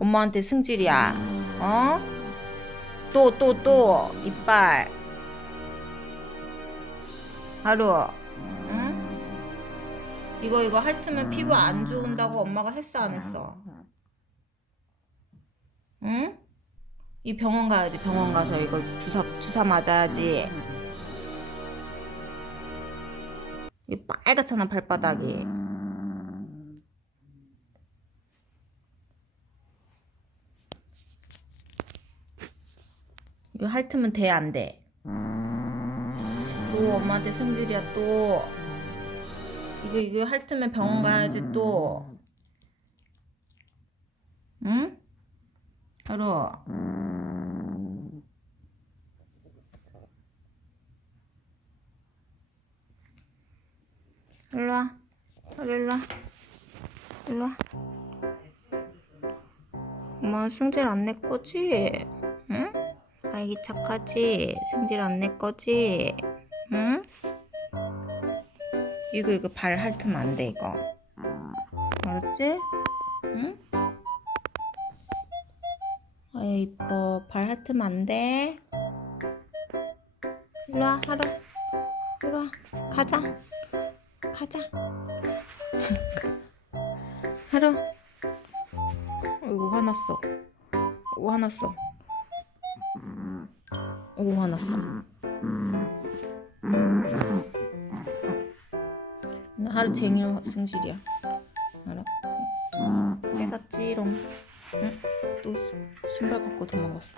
엄마한테 승질이야. 어? 또, 또, 또. 이빨. 하루. 응? 이거, 이거 핥으면 피부 안 좋은다고 엄마가 했어, 안 했어? 응? 이 병원 가야지, 병원 가서 이거 주사, 주사 맞아야지. 이 빨갛잖아, 발바닥이. 이거 핥으면 돼, 안 돼? 또 엄마한테 승질이야, 또. 이거, 이거 핥으면 병원 가야지, 또. 응? 하루. 일로 와. 하루 일로 와. 일로 와. 엄마 승질 안 낼 거지? 응? 아기 착하지? 승질 안 낼 거지? 응? 이거 이거 발 핥으면 안 돼 이거 알았지? 응? 아유 이뻐 발 핥으면 안 돼. 일로 와 하루 일로 와 가자 가자 하루 어이구 화났어 오 화났어 오 화났어. 나 하루 종일 승질이야. 알아? 뺏었지롱 응? 또 시- 신발 갖고 도망갔어.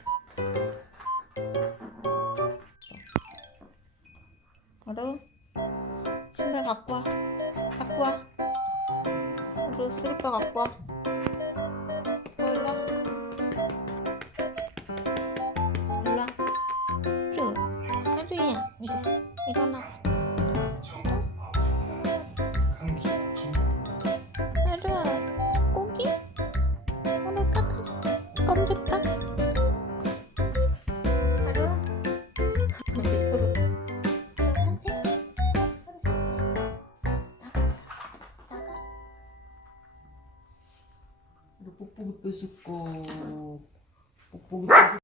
하루 신발 갖고 와. 갖고 와. 하루 슬리퍼 갖고 와 하루야 이거 일어나. 하루 고기? 하루 줄까? 너 뽁뽁이 뺏을까? 뽁뽁이 뺏을